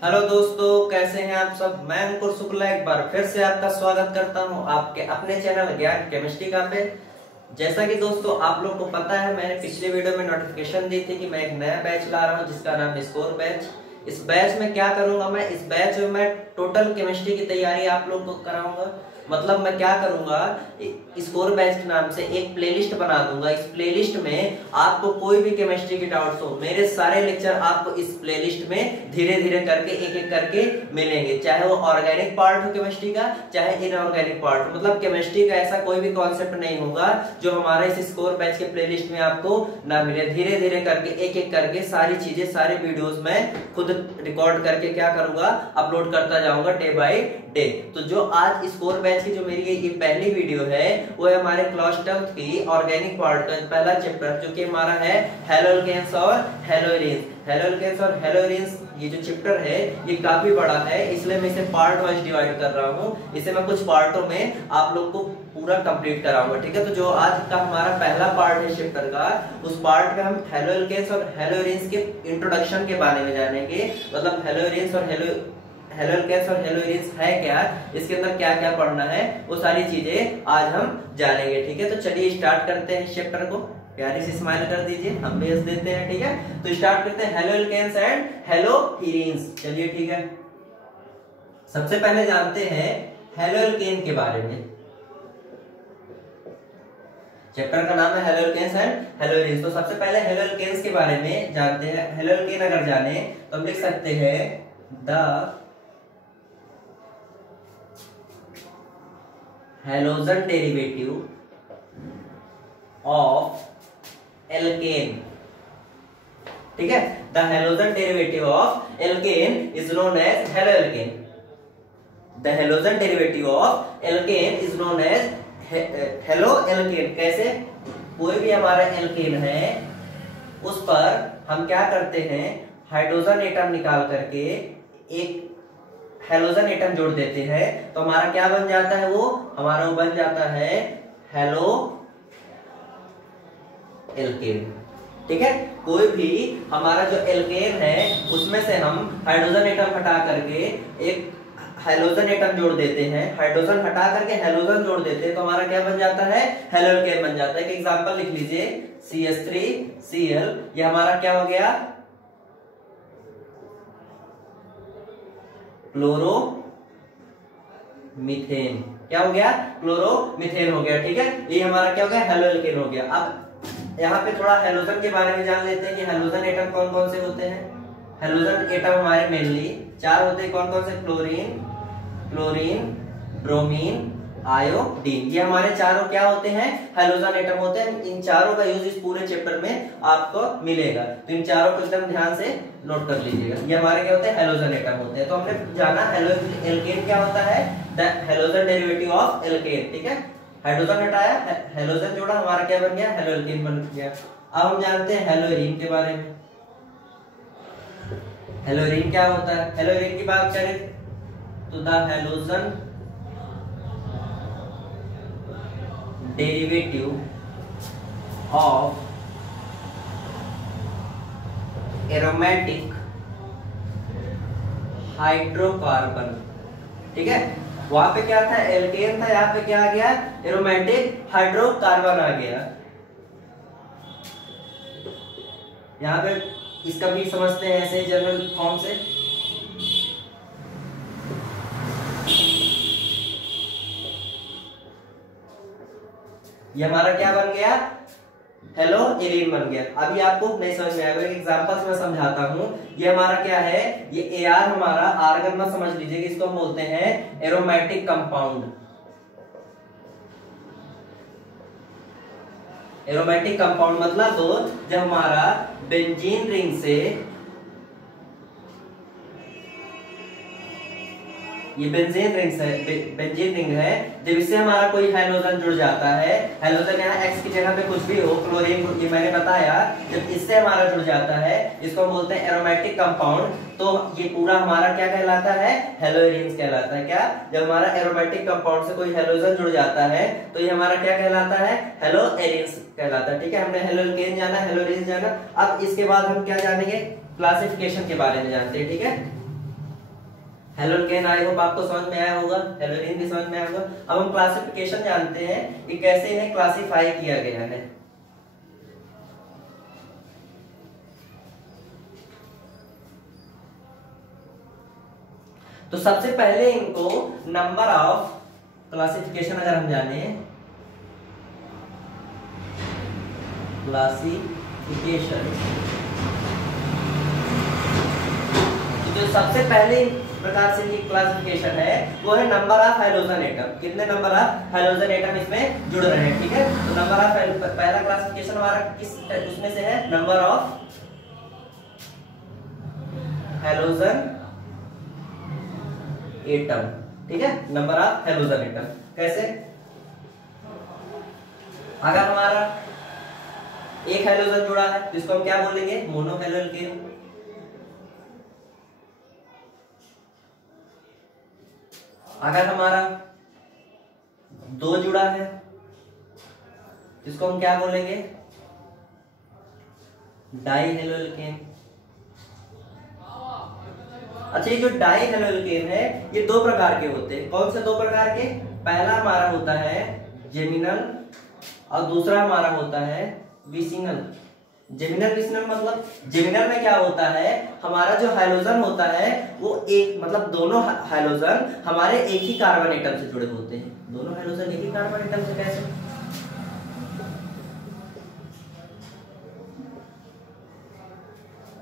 Hello दोस्तों, कैसे हैं आप सब। मैं अंकुर शुक्ला एक बार फिर से आपका स्वागत करता हूं आपके अपने चैनल ज्ञान केमिस्ट्री का पे। जैसा कि दोस्तों आप लोग को पता है, मैंने पिछले वीडियो में नोटिफिकेशन दी थी कि मैं एक नया बैच ला रहा हूं जिसका नाम है स्कोर बैच। इस बैच में क्या करूंगा, मैं इस बैच में मैं टोटल केमिस्ट्री की तैयारी आप लोग को कराऊंगा। मतलब मैं क्या करूंगा, स्कोर बैच के नाम से एक प्लेलिस्ट बना दूंगा। इस प्लेलिस्ट में आपको कोई भी केमिस्ट्री की डाउट्स हो, मेरे सारे लेक्चर आपको इस प्लेलिस्ट में धीरे धीरे करके एक एक करके मिलेंगे। चाहे वो ऑर्गेनिक पार्ट हो केमिस्ट्री का, चाहे इनऑर्गेनिक पार्ट हो, मतलब केमिस्ट्री का ऐसा कोई भी कॉन्सेप्ट नहीं होगा जो हमारे इस स्कोर बैच के प्लेलिस्ट में आपको ना मिले। धीरे धीरे करके एक एक करके सारी चीजें, सारे वीडियोस में खुद रिकॉर्ड करके क्या करूंगा, अपलोड करता जाऊंगा डे बाय डे। तो जो आज स्कोर बैच की जो मेरी ये पहली वीडियो है वो है हमारे क्लास 12 की ऑर्गेनिक पार्ट का पहला चैप्टर, जो कि हमारा है हैलोअल्केन्स और हैलोइरिन्स। हैलोअल्केन्स और हैलोइरिन्स ये जो चैप्टर है ये काफी बड़ा है, इसलिए मैं इसे पार्ट वाइज डिवाइड कर रहा हूँ। इसे मैं कुछ पार्टों में आप लोग को पूरा कंप्लीट कराऊंगा, ठीक है। तो जो आज का हमारा पहला पार्ट है चैप्टर का, उस पार्ट में हम हैलोअल्केन्स और हैलोइरिन्स के इंट्रोडक्शन के बारे में जानेंगे। मतलब हैलोइरिन्स और हैलोअल्केन्स और हैलोइरिन्स है क्या, इसके अंदर क्या क्या पढ़ना है, वो सारी चीजें आज हम जानेंगे, ठीक है। तो चलिए स्टार्ट करते हैं इस चैप्टर को। प्यारी सी स्माइल कर दीजिए, हम भी हंस देते हैं, ठीक है। तो स्टार्ट करते हैं हैलोअल्केन्स एंड हैलोइरिन्स। चलिए ठीक है, सबसे पहले जानते हैं हैलोअल्केन के बारे में। चैप्टर का नाम है हैलोअल्केन्स एंड हैलोइरिन्स। तो सबसे पहले हैलोअल्केन्स के बारे में जानते हैं। हैलोअल्केन अगर जाने तो हम लिख सकते हैं the halogen derivative of alkane, ठीक है। The halogen derivative of alkane is known as haloalkane. The halogen derivative of alkane is known as haloalkane. कैसे, कोई भी हमारा एल्केन है उस पर हम क्या करते हैं, हाइड्रोजन एटम निकाल करके एक हैलोजन एटम जोड़ देते हैं, तो हमारा क्या बन जाता है, वो हमारा वो बन जाता है हैलो एल्केन, ठीक है। कोई भी हमारा जो एल्केन है उसमें से हम हाइड्रोजन एटम हटा करके एक हैलोजन एटम जोड़ देते हैं, हाइड्रोजन हटा करके हैलोजन जोड़ देते हैं, तो हमारा क्या बन जाता है, हैलोअल्केन बन जाता है। एक एग्जांपल लिख लीजिए, CH3Cl, ये हमारा क्या हो गया, क्लोरो मीथेन। क्या हो गया, क्लोरो मीथेन हो गया, ठीक है। ये हमारा क्या हो गया, हैलोअल्केन हो गया। अब यहाँ पे थोड़ा हैलोजन के बारे में जान लेते हैं कि हैलोजन एटम कौन कौन से होते हैं। हैलोजन एटम हमारे मेनली 4 होते हैं। कौन कौन से, क्लोरीन, क्लोरीन, ब्रोमीन, आयोडीन। ये हमारे चारों क्या होते हैं, हैलोजन एटम होते हैं। इन चारों का यूज इस पूरे चैप्टर में आपको मिलेगा, तो इन चारों को एकदम ध्यान से नोट कर लीजिएगा। ये हमारे क्या होते हैं, हैलोजन एटम होते हैं। तो हमने जाना एल्केन क्या होता है, the halogen derivative of alkane, ठीक है। हाइड्रोजन हटाया, हैलोजन जोड़ा, हमारा क्या बन गया, हैलोअल्केन बन गया। अब हम जानते हैं हैलोइरिन के बारे में। हैलोइरिन क्या होता है, हैलोइरिन की बात करें तो the halogen derivative of aromatic hydrocarbon, ठीक है। वहां पे क्या था, एल्केन था, यहाँ पे क्या आ गया, एरोमेटिक हाइड्रोकार्बन आ गया। यहाँ पे इसका भी समझते हैं ऐसे जनरल फॉर्म से। ये हमारा क्या बन गया, हैलोइरिन बन गया। अभी आपको नहीं समझ में आएगा, एक एग्जांपल से मैं समझाता हूं। ये हमारा क्या है, ये Ar हमारा आर्गन में समझ लीजिए कि इसको हम बोलते हैं एरोमेटिक कंपाउंड। एरोमेटिक कंपाउंड मतलब जब हमारा बेंजीन रिंग से, ये बेंजीन रिंग है, जब इससे हमारा कोई हैलोजन जुड़ जाता है, हैलोजन यहाँ X की जगह पे कुछ भी हो, क्लोरीन, ये मैंने बताया, जब इससे हमारा जुड़ जाता है, इसको हम बोलते हैं एरोमेटिक कंपाउंड। तो ये पूरा हमारा क्या कहलाता है, हैलोइरिन्स कहलाता है। क्या, जब हमारा एरोमेटिक कंपाउंड से कोई हैलोजन जुड़ जाता है तो ये हमारा क्या कहलाता है, हैलोइरिन्स कहलाता है, ठीक है। हमने हैलोअल्केन जाना, हैलोइरिन्स जाना। अब इसके बाद हम क्या जानेंगे, क्लासिफिकेशन के बारे में जानते हैं, ठीक है। हेलोकेन आई होप आपको समझ में आया होगा, हेलोजन भी समझ में आया होगा। अब हम क्लासिफिकेशन जानते हैं कि कैसे इन्हें क्लासिफाई किया गया है। तो सबसे पहले इनको नंबर ऑफ क्लासिफिकेशन अगर हम जाने, क्लासिफिकेशन, जो सबसे पहले प्रकार से क्लासिफिकेशन है वो है नंबर ऑफ हाइड्रोजन एटम। कितने नंबर ऑफ हाइड्रोजन एटम इसमें जुड़ रहे हैं, ठीक है। तो नंबर ऑफ, पहला क्लासिफिकेशन हमारा किस उसमें से है, नंबर ऑफ हाइड्रोजन एटम, ठीक है, नंबर ऑफ हाइड्रोजन एटम। कैसे, अगर हमारा एक हाइड्रोजन जुड़ा है जिसको हम क्या बोलेंगे, मोनो हाइड्रोजन। अगर हमारा दो जुड़ा है जिसको हम क्या बोलेंगे, डाई हेलोकेन। अच्छा, ये जो डाई हेलोकेन है ये दो प्रकार के होते हैं। कौन से दो प्रकार के, पहला हमारा होता है जेमिनल और दूसरा हमारा होता है विसिनल। जेमिनल विसिनल मतलब, जेमिनल में क्या होता है, हमारा जो हाइड्रोजन होता है वो एक, मतलब दोनों हाइड्रोजन हमारे एक ही कार्बन एटम से जुड़े होते हैं। दोनों हाइड्रोजन एक ही कार्बन एटम से, कैसे,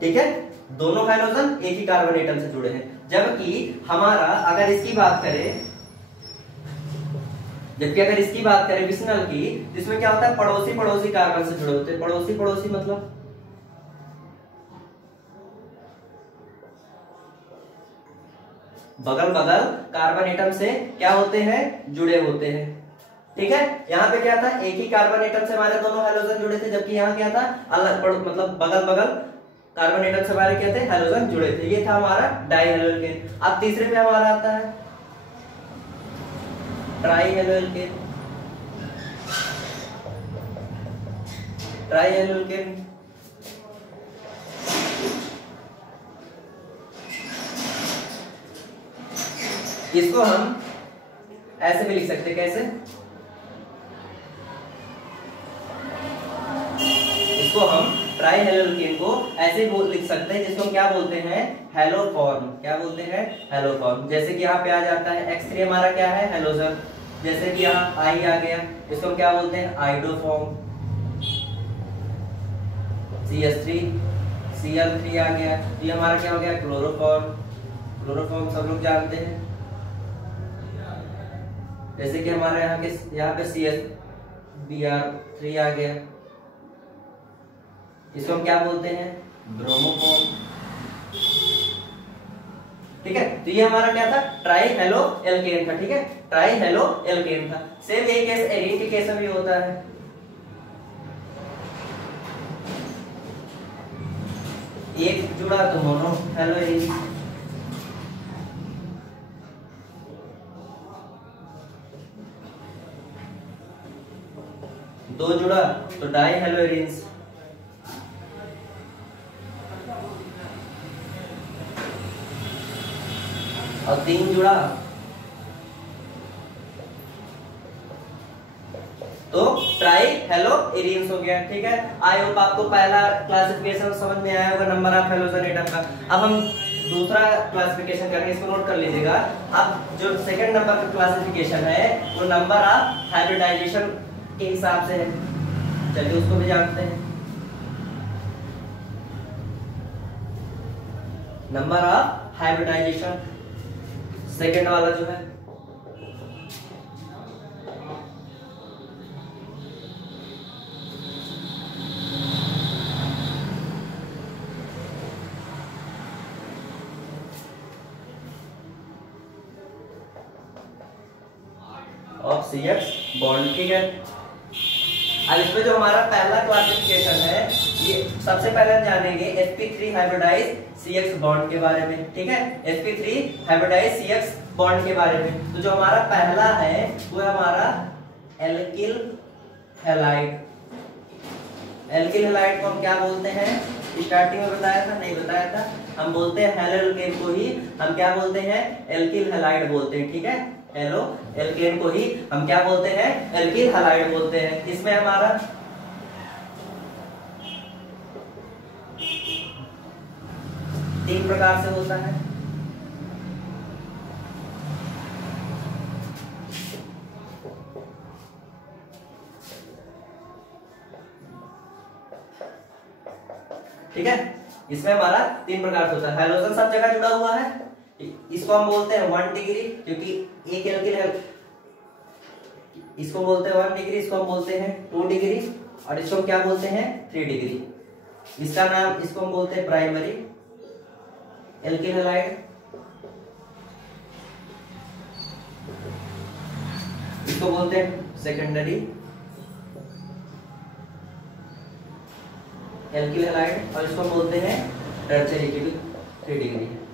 ठीक है, दोनों हाइड्रोजन एक ही कार्बन एटम से जुड़े हैं। जबकि हमारा अगर इसकी बात करें, विसिनल की, जिसमें क्या होता है, पड़ोसी पड़ोसी कार्बन से जुड़े होते हैं। पड़ोसी पड़ोसी मतलब बगल बगल कार्बन एटम से क्या होते हैं, जुड़े होते हैं, ठीक है। यहाँ पे क्या था, एक ही कार्बन एटम से हमारे दोनों हाइड्रोजन जुड़े थे, जबकि यहाँ क्या था, अलग मतलब बगल बगल कार्बन एटम से हमारे क्या थे, हाइड्रोजन जुड़े थे। ये था हमारा डाई हेलोकेन। अब तीसरे पे हमारा आता है ट्राई हेलोकेन। ट्राई हेलोकेन इसको हम ऐसे भी लिख सकते हैं, कैसे, इसको हम ट्राई हेलोकेन को ऐसे लिख सकते हैं, जिसको हम क्या बोलते हैं, हेलोफॉर्म। क्या बोलते हैं, हेलोफॉर्म। जैसे कि यहाँ पे आ जाता है X3 हमारा क्या है, हेलोजन। जैसे कि यहाँ I आ गया, इसको हम क्या बोलते हैं, आइडोफॉर्म। CH3 Cl3 आ गया, ये हमारा क्या हो गया, क्लोरोफॉर्म। क्लोरोफॉर्म सब लोग जानते हैं। जैसे कि हमारे यहाँ पे CH3 आ गया, इसको हम क्या बोलते हैं, ब्रोमोफॉर्म, ठीक है। तो ये हमारा क्या था, ट्राई हेलो एल्केन था, ठीक है, ट्राई हेलो एल्केन था। सेम यही केस एरीन के केस में भी होता है। एक जुड़ा तो मोनो हेलो एरीन, दो जुड़ा तो डाई हेलो एरीन्स, और तीन जुड़ा तो ट्राई हेलो एरीन्स हो गया, ठीक है। आई होप आपको पहला क्लासिफिकेशन समझ में आया होगा नंबर ऑफ हाइड्रोजन एटम का। अब हम दूसरा क्लासिफिकेशन करेंगे, इसको नोट कर लीजिएगा। अब जो सेकंड नंबर का क्लासिफिकेशन है वो नंबर ऑफ हाइब्रिडाइजेशन के हिसाब से है। चलिए उसको भी जानते हैं। नंबर ऑफ हाइब्रिडाइजेशन सेकेंड वाला जो है, ऑफ CX बॉन्ड, ठीक है। अब इसमें जो हमारा पहला क्लासिफिकेशन है, ये सबसे पहले हम जानेंगे sp3 हाइब्रिडाइज CX बॉन्ड के बारे में, ठीक है, sp3 हाइब्रिडाइज CX बॉन्ड के बारे में। तो जो हमारा पहला है वो है हमारा एल्किल हैलाइड। एल्किल हैलाइड को हम क्या बोलते हैं, स्टार्टिंग में बताया था, नहीं बताया था, हम बोलते हैं हेलो एल्केन को ही हम क्या बोलते हैं, एल्किल हैलाइड बोलते हैं। ठीक है, हेलो एल्केन को ही हम क्या बोलते हैं, एल्किल हैलाइड बोलते हैं। इसमें हमारा तीन प्रकार से होता है। ठीक है, इसमें हमारा तीन प्रकार से होता है। हाइड्रोजन सब जगह जुड़ा हुआ है, इसको हम बोलते हैं 1 डिग्री, क्योंकि एक एल्किल है, इसको बोलते हैं 1 डिग्री, इसको हम बोलते हैं 2 डिग्री, और इसको हम क्या बोलते हैं 3 डिग्री। इसका नाम, इसको हम बोलते हैं प्राइमरी एल्किल हैलाइड, इसको बोलते हैं सेकेंडरी एल्किल हैलाइड, और इसको बोलते हैं टर्शियरी, क्योंकि 3 डिग्री है।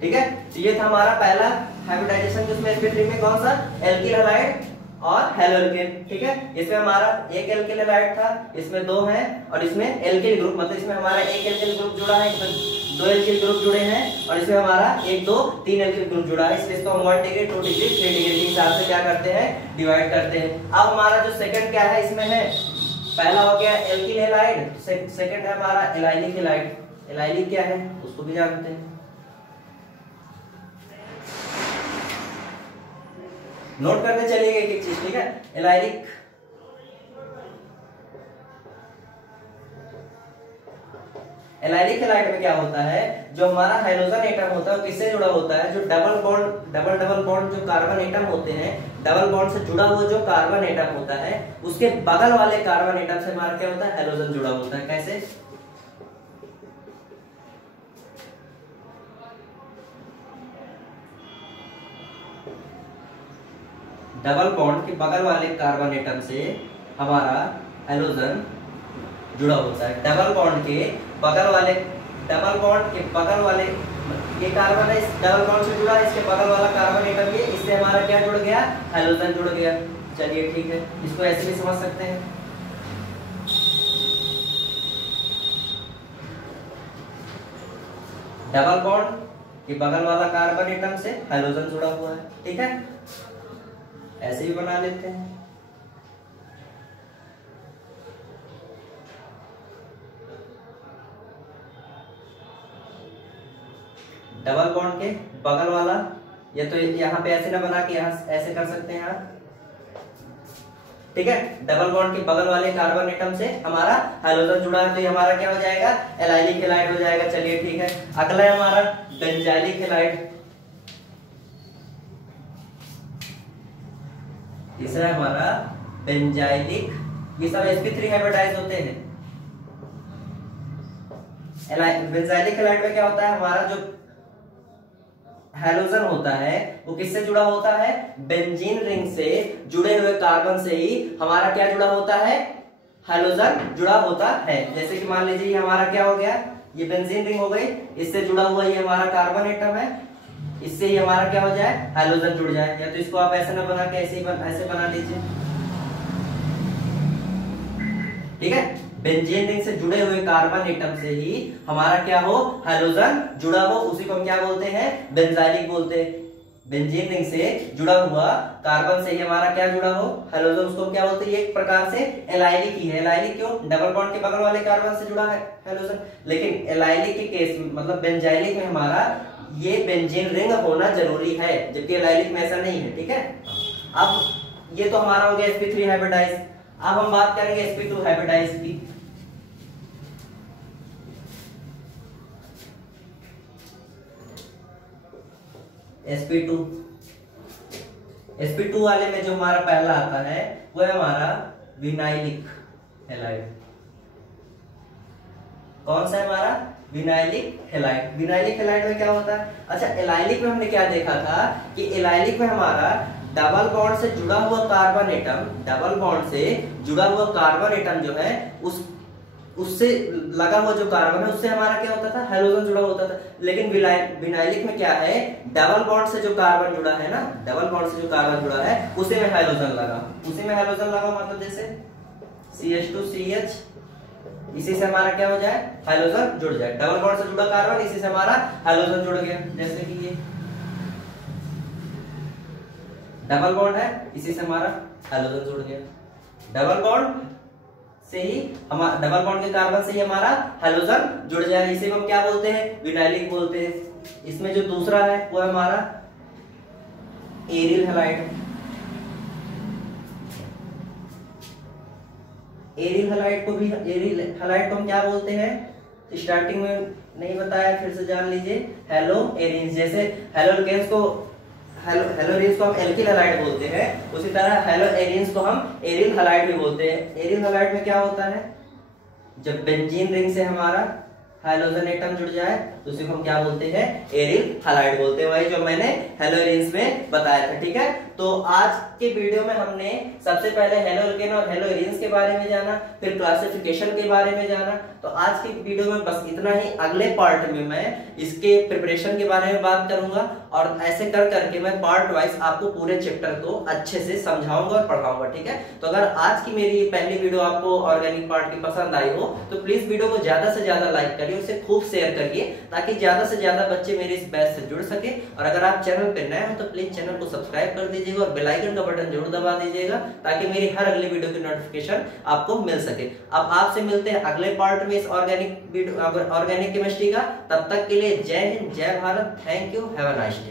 ठीक है, तो ये था हमारा पहला हाइब्रिडाइजेशन, जिसमें sp3 में कौन सा, एल्किल हैलाइड और हेलो एल्केन। ठीक है, इसमें हमारा एक एल्किल हैलाइड था, इसमें 2 हैं, और इसमें एल्किल ग्रुप, मतलब इसमें हमारा एक एल्किल ग्रुप जुड़ा है, इसमें 2 एल्किल ग्रुप जुड़े हैं, और इसमें हमारा 1 2 3 एल्किल ग्रुप जुड़ा है। इसलिए इसको हम 1 डिग्री 2 डिग्री 3 डिग्री के हिसाब से क्या करते हैं, डिवाइड करते हैं। अब हमारा जो सेकंड क्या है इसमें है, पहला हो गया एल्किल हैलाइड, सेकंड है हमारा एलाइलिक हैलाइड। एलाइलिक क्या है उसको भी जानते हैं, नोट करते चलिएगा एक एक चीज। ठीक है, एलाइलिक हैलाइड में क्या होता है, जो हमारा हाइड्रोजन एटम होता है किससे जुड़ा होता है, जो डबल बॉन्ड जो कार्बन एटम होते हैं, डबल बॉन्ड से जुड़ा हुआ जो कार्बन एटम होता है, उसके बगल वाले कार्बन एटम से हमारा क्या होता है, हाइड्रोजन जुड़ा होता है। कैसे, डबल बॉन्ड के बगल वाले कार्बन एटम से हमारा हाइड्रोजन जुड़ा होता है। डबल बॉन्ड के बगल वाले ये कार्बन है, इस डबल बॉन्ड से जुड़ा है, इसके बगल वाला कार्बन एटम ये, इससे हमारा क्या जुड़ गया, हाइड्रोजन जुड़ गया। चलिए ठीक है, इसको ऐसे भी समझ सकते हैं। डबल बॉन्ड के बगल वाला कार्बन एटम से हाइड्रोजन जुड़ा हुआ है। ठीक है, ऐसे भी बना लेते हैं। डबल बॉन्ड के बगल वाला, या तो यहाँ पे ऐसे ना बना के यहाँ ऐसे कर सकते हैं आप। ठीक है, डबल बॉन्ड के बगल वाले कार्बन एटम से हमारा हाइड्रोजन जुड़ा है, तो ये हमारा क्या हो जाएगा, एलाइलिक हैलाइड हो जाएगा। चलिए ठीक है, अगला है हमारा बेंजाइलिक हैलाइड, तीसरा है हमारा बेंजाइलिक। ये सब sp3 हाइब्रिडाइज होते हैं। बेंजाइलिक हैलाइड में क्या होता है, हमारा जो हाइड्रोजन होता है वो किससे जुड़ा होता है, बेंजीन रिंग से जुड़े हुए कार्बन से ही हमारा क्या जुड़ा होता है, हाइड्रोजन जुड़ा होता है। जैसे कि मान लीजिए हमारा क्या हो गया, ये बेंजीन रिंग हो गई, इससे जुड़ा हुआ ये हमारा कार्बन एटम है, इससे ही हमारा क्या हो जाए, हाइड्रोजन जुड़ जाए। या तो इसको आप ऐसे ना बना के ऐसे बना लीजिए। ठीक है, बेंजीन रिंग से जुड़े हुए कार्बन एटम से ही हमारा क्या हो, हाइड्रोजन जुड़ा हो, उसी को हम क्या बोलते हैं, बेंजाइलिक बोलते हैं। बेंजीन रिंग से जुड़ा हुआ कार्बन से ही हमारा क्या जुड़ा हो, हाइड्रोजन, उसको क्या बोलते हैं, एक प्रकार से एलाइलिक ही है। एलाइलिक क्यों, डबल बॉन्ड के बगल वाले कार्बन से जुड़ा है हाइड्रोजन। लेकिन एलाइलिक के केस में, मतलब बेंजाइलिक में हमारा ये बेंजीन रिंग होना जरूरी है, जबकि एलाइलिक में ऐसा नहीं है। ठीक है, अब ये तो हमारा हो गया sp3 हाइब्रिडाइज। अब हम बात करेंगे sp2 हाइब्रिडाइज की। sp2 वाले में जो हमारा पहला आता है वो है हमारा विनाइलिक हैलाइड। कौन सा है हमारा, विनाइलिक हैलाइड। विनाइलिक हैलाइड में क्या होता है, अच्छा एलाइलिक में हमने क्या देखा था कि एलाइलिक में हमारा डबल बॉन्ड से जुड़ा हुआ कार्बन एटम, डबल बॉन्ड से जुड़ा हुआ कार्बन एटम जो है उससे लगा हुआ जो कार्बन है उससे हमारा क्या होता था, हाइड्रोजन जुड़ा होता था। लेकिन विनाइलिक में क्या है, डबल बॉन्ड से जो कार्बन जुड़ा है ना, डबल बॉन्ड से जो कार्बन जुड़ा है उसी में हाइड्रोजन लगा, उसी में हाइड्रोजन लगा, मतलब जैसे CH2CH इसी से हमारा क्या हो जाए, हाइड्रोजन जुड़ जाए। डबल बॉन्ड से जुड़ा कार्बन, इसी से हमारा हाइड्रोजन जुड़ गया। जैसे कि ये डबल बॉन्ड है, इसी से हमारा हाइड्रोजन जुड़ गया। डबल बॉन्ड से ही हमारा, डबल बॉन्ड के कार्बन से ही हमारा हाइड्रोजन जुड़ जाए। इसे हम क्या बोलते हैं, विनाइलिक बोलते हैं। इसमें जो दूसरा है वो है हमारा एरिल हैलाइड। एरिल हैलाइड को भी, एरिल हैलाइड को हम क्या बोलते हैं, स्टार्टिंग में नहीं बताया, फिर से जान लीजिए। हेलो एरिन्स, जैसे हेलोकेन्स को हेलोरिन्स को हम एल्किल हैलाइड बोलते हैं, उसी तरह हेलो एरिन्स को हम एरिल हैलाइड भी बोलते हैं। एरिल हैलाइड में क्या होता है, जब बेंजीन रिंग से हमारा हाइड्रोजन एटम जुड़ जाए तो उसी को हम क्या बोलते हैं, एरिल हैलाइड बोलते हैं। वही जो मैंने हेलोरिन्स में बताया था। ठीक है, तो आज के वीडियो में हमने सबसे पहले हेलोकेन और हेलोरिन्स के बारे में जाना, फिर क्लासिफिकेशन के बारे में जाना। तो आज की वीडियो में बस इतना ही। अगले पार्ट में मैं इसके प्रिपरेशन के बारे में बात करूंगा और ऐसे कर करके मैं पार्ट वाइज आपको पूरे चैप्टर को अच्छे से समझाऊंगा और पढ़ाऊंगा। ठीक है, तो अगर आज की मेरी पहली वीडियो आपको ऑर्गेनिक पार्ट की पसंद आई हो तो प्लीज वीडियो को ज्यादा से ज्यादा लाइक करिए, उसे खूब शेयर करिए ताकि ज्यादा से ज्यादा बच्चे मेरे इस बैच से जुड़ सके। और अगर आप चैनल पे नए हो तो प्लीज चैनल को सब्सक्राइब कर दीजिएगा और बेल आइकन का बटन जरूर दबा दीजिएगा ताकि मेरी हर अगली वीडियो की नोटिफिकेशन आपको मिल सके। अब आपसे मिलते हैं अगले पार्ट में इस ऑर्गेनिक केमिस्ट्री का। तब तक के लिए जय हिंद, जय Bharat, thank you, have a nice day.